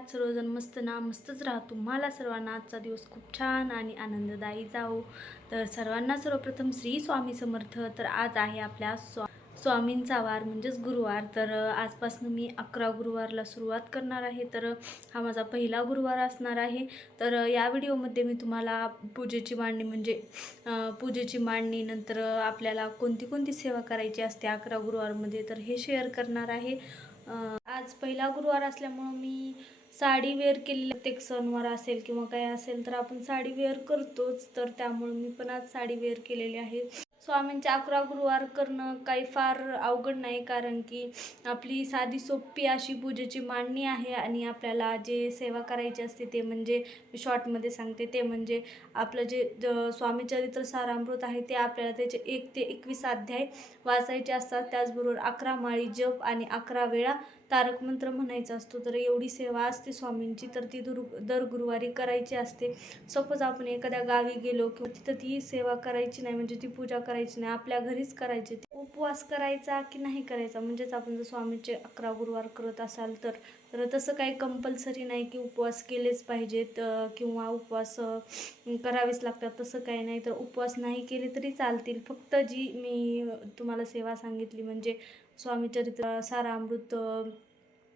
कसे आहात सर्वजण मस्त ना मस्तच राहा. तुम्हाला सर्वांना आजचा दिवस खूप छान आणि आनंददायी जाओ तर सर्वांना सर्वप्रथम श्री स्वामी समर्थ. तर आज आहे आपल्या स्वा स्वामींचा वार म्हणजेच गुरुवार. तर आजपासून मी अकरा गुरुवारला सुरुवात करणार आहे. तर हा माझा पहिला गुरुवार असणार आहे. तर या व्हिडिओमध्ये मी तुम्हाला पूजेची मांडणी म्हणजे पूजेची मांडणी नंतर आपल्याला कोणती कोणती सेवा करायची असते अकरा गुरुवारमध्ये तर हे शेअर करणार आहे. आज पहिला गुरुवार असल्यामुळं मी साडी वेअर केलेली प्रत्येक सणवार असेल किंवा काय असेल तर आपण साडी वेअर करतोच. तर त्यामुळे मी पण आज साडी वेअर केलेली आहे. स्वामींचे अकरा गुरुवार करणं काही फार अवघड नाही कारण की आपली साधी सोपी अशी पूजेची मांडणी आहे आणि आपल्याला जे सेवा करायची असते ते म्हणजे मी शॉर्टमध्ये सांगते ते म्हणजे आपलं जे ज- स्वामी चरित्र सारामृत आहे ते आपल्याला त्याचे एक ते एकवीस अध्याय वाचायचे असतात. त्याचबरोबर अकरा माळी जप आणि अकरा वेळा तारक मंत्र म्हणायचा असतो तर एवढी सेवा असते स्वामींची तर ती दुर दर गुरुवारी करायची असते. सपोज आपण एखाद्या गावी गेलो किंवा तिथं ती सेवा करायची नाही म्हणजे ती पूजा करायची नाही आपल्या घरीच करायची उपवास करायचा की नाही करायचा? म्हणजेच आपण जर स्वामीचे अकरा गुरुवार करत असाल तर तर तसं काही कंपल्सरी नाही की उपवास केलेच पाहिजेत किंवा उपवास करावेच लागतात तसं काही नाही. तर उपवास नाही केले तरी चालतील. फक्त जी मी तुम्हाला सेवा सांगितली म्हणजे स्वामी चरित्र सारामृत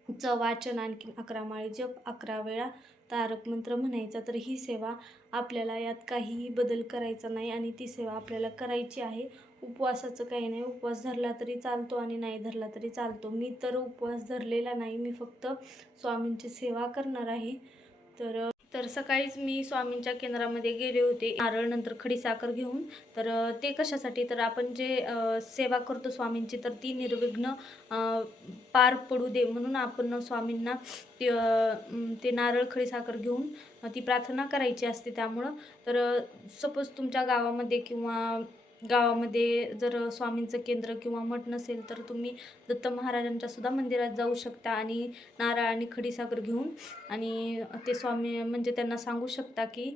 चं वाचन आणखी अकरा माळी जप अकरा वेळा तारक मंत्र म्हणायचा. तर ही सेवा आपल्याला यात काहीही बदल करायचा नाही आणि ती सेवा आपल्याला करायची आहे. उपवासाचं काही नाही. उपवास धरला तरी चालतो आणि नाही धरला तरी चालतो. मी तर उपवास धरलेला नाही. मी फक्त स्वामींची सेवा करणार आहे. तर तर सकाळीच मी स्वामींच्या केंद्रामध्ये गेले होते. नारळ नंतर खडीसाखर घेऊन. तर ते कशासाठी? तर आपण जे सेवा करतो स्वामींची तर ती निर्विघ्न पार पडू दे म्हणून आपण स्वामींना ते ते नारळ खडीसाखर घेऊन ती प्रार्थना करायची असते त्यामुळं. तर सपोज तुमच्या गावामध्ये किंवा गावामध्ये जर स्वामींचं केंद्र किंवा मठ नसेल तर तुम्ही दत्त महाराजांच्या सुद्धा मंदिरात जाऊ शकता आणि नारळ आणि खडीसाखर घेऊन. आणि ते स्वामी म्हणजे त्यांना सांगू शकता की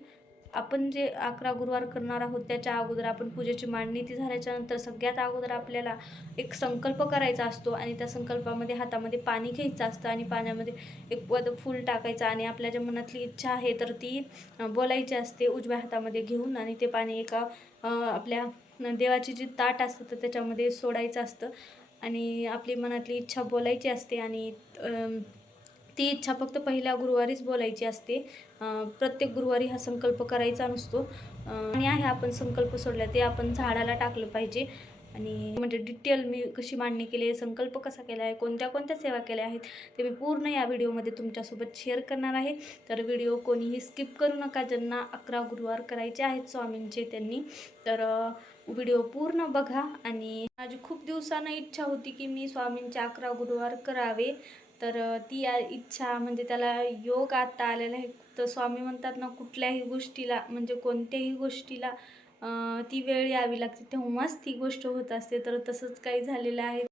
आपण जे अकरा गुरुवार करणार आहोत त्याच्या अगोदर आपण पूजेची मांडणी ती झाल्याच्यानंतर सगळ्यात अगोदर आपल्याला एक संकल्प करायचा असतो आणि त्या संकल्पामध्ये हातामध्ये पाणी घ्यायचं असतं आणि पाण्यामध्ये एक पद फूल टाकायचं आणि आपल्या ज्या मनातली इच्छा आहे तर ती बोलायची असते उजव्या हातामध्ये घेऊन आणि ते पाणी एका आपल्या देवाची जी ताट असतं तर त्याच्यामध्ये सोडायचं असतं. आणि आपली मनातली इच्छा बोलायची असते आणि ती इच्छा फक्त पहिल्या गुरुवारीच बोलायची असते. प्रत्येक गुरुवारी हा संकल्प करायचा नसतो. आणि आहे आपण संकल्प सोडला ते आपण झाडाला टाकलं पाहिजे. आणि म्हणजे डिटेल मी कशी मांडणी केली आहे संकल्प कसा केला आहे कोणत्या कोणत्या सेवा केल्या आहेत ते मी पूर्ण या व्हिडिओमध्ये तुमच्यासोबत शेअर करणार आहे. तर व्हिडिओ कोणीही स्किप करू नका ज्यांना अकरा गुरुवार करायचे आहेत स्वामींचे त्यांनी. तर व्हिडिओ पूर्ण बघा. आणि माझी खूप दिवसानं इच्छा होती की मी स्वामींचे अकरा गुरुवार करावे. तर ती इच्छा म्हणजे त्याला योग आता आलेला आहे. तर स्वामी म्हणतात ना कुठल्याही गोष्टीला म्हणजे कोणत्याही गोष्टीला ती वेळ यावी लागते. तेव्हाच ती गोष्ट होत असते. तर तसंच काही झालेलं आहे.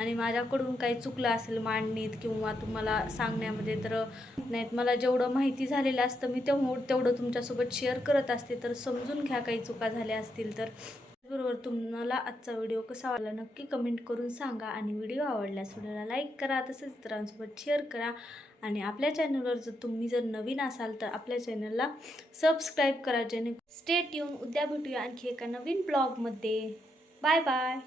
आणि माझ्याकडून काही चुकलं असेल मांडणीत किंवा तुम्हाला सांगण्यामध्ये तर नाहीत. मला जेवढं माहिती झालेलं असतं मी तेवढं तेवढं तुमच्यासोबत शेअर करत असते. तर समजून घ्या काही चुका झाल्या असतील तर. बरोबर तुम्हाला आजचा व्हिडिओ कसा आवडला नक्की कमेंट करून सांगा. आणि व्हिडिओ आवडल्यास व्हिडिओला लाईक करा. तसेच इतरांसोबत शेअर करा. आणि आपल्या चॅनलवर जर तुम्ही जर नवीन असाल तर आपल्या चॅनलला सबस्क्राईब करा. जेणे स्टेट येऊन उद्या भेटूया आणखी एका नवीन ब्लॉगमध्ये बाय बाय